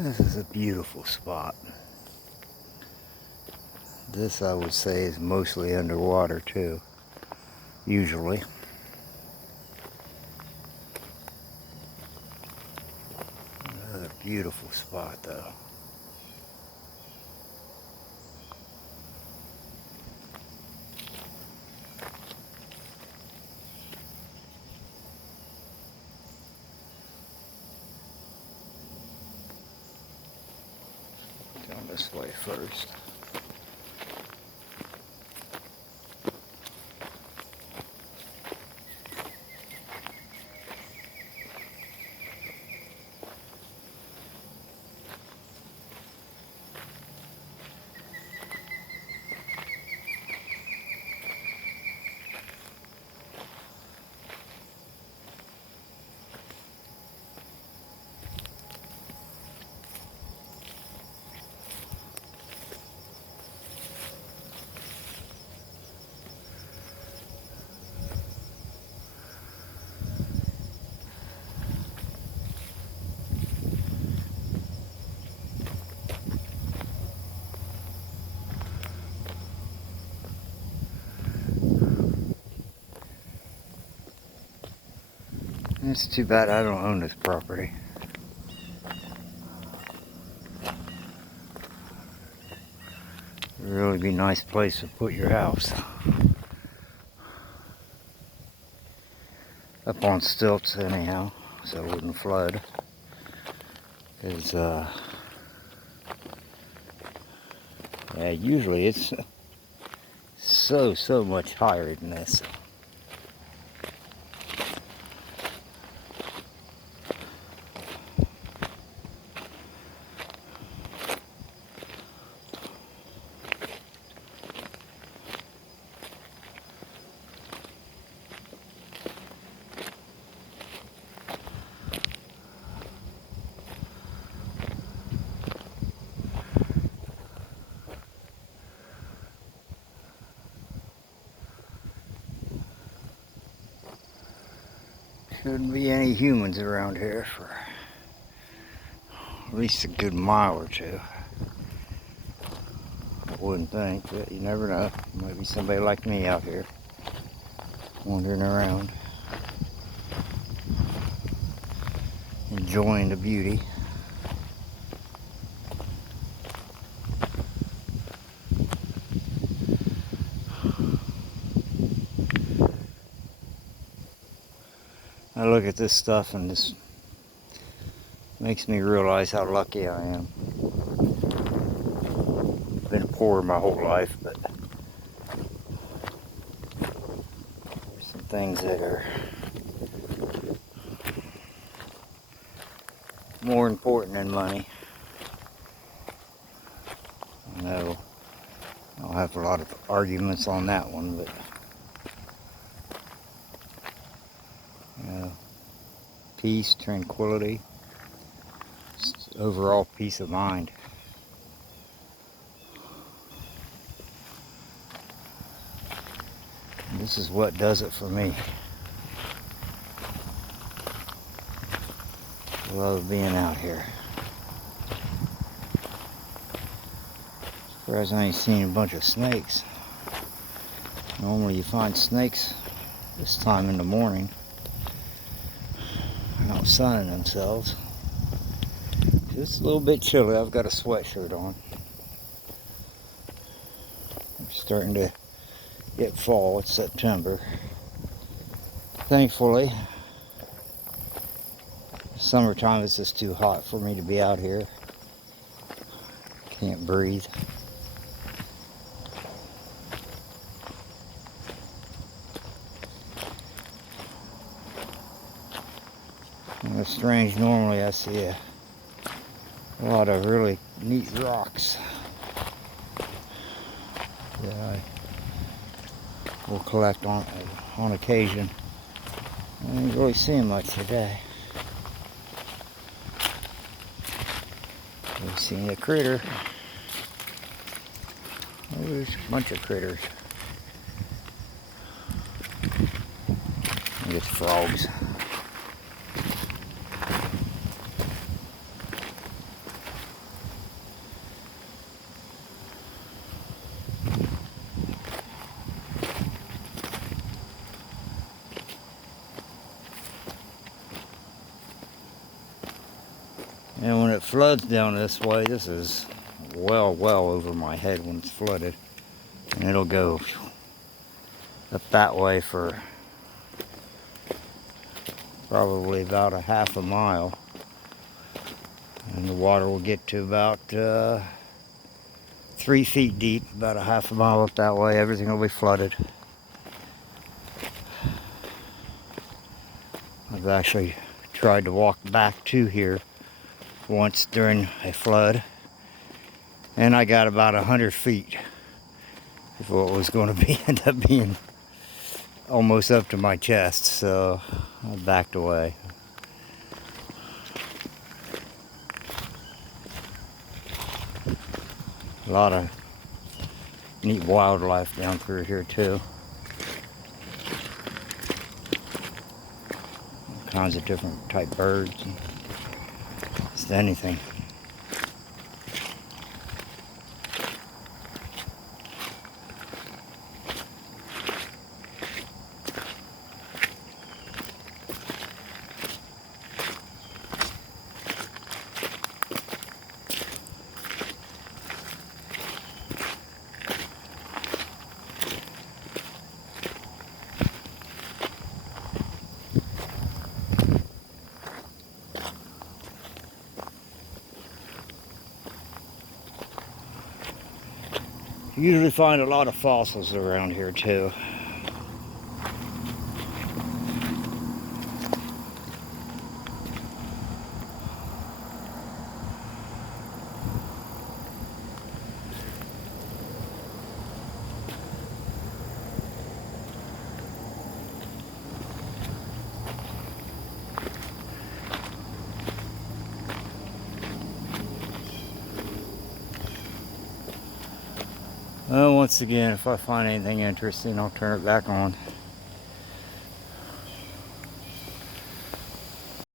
This is a beautiful spot. This, I would say, is mostly underwater too, usually. Another beautiful spot though. Down this way first. It's too bad I don't own this property. It'd really be a nice place to put your house. Up on stilts anyhow, so it wouldn't flood. Because, yeah, usually it's so much higher than this. Shouldn't be any humans around here for at least a good mile or two. I wouldn't think, but you never know. Might be somebody like me out here wandering around, enjoying the beauty. I look at this stuff and this makes me realize how lucky I am. Been poor my whole life, but there's some things that are more important than money. I know I'll have a lot of arguments on that one, but peace, tranquility, overall peace of mind. This is what does it for me. I love being out here. Surprised I ain't seen a bunch of snakes. Normally you find snakes this time in the morning out sunning themselves. It's a little bit chilly. I've got a sweatshirt on. We're starting to get fall. It's September. Thankfully, summertime is just too hot for me to be out here. Can't breathe. And it's strange, normally I see a lot of really neat rocks that I will collect on occasion. I didn't really see much today. We've seen a critter. Oh, there's a bunch of critters. I think it's frogs. it floods down this way, this is well over my head when it's flooded. And it'll go up that way for probably about a half a mile. And the water will get to about 3 feet deep, about a half a mile up that way. Everything will be flooded. I've actually tried to walk back to here once during a flood, and I got about 100 feet before it was going to end up being almost up to my chest, so I backed away. A lot of neat wildlife down through here too. All kinds of different type birds, and just anything. You usually find a lot of fossils around here too. Well, once again, if I find anything interesting, I'll turn it back on.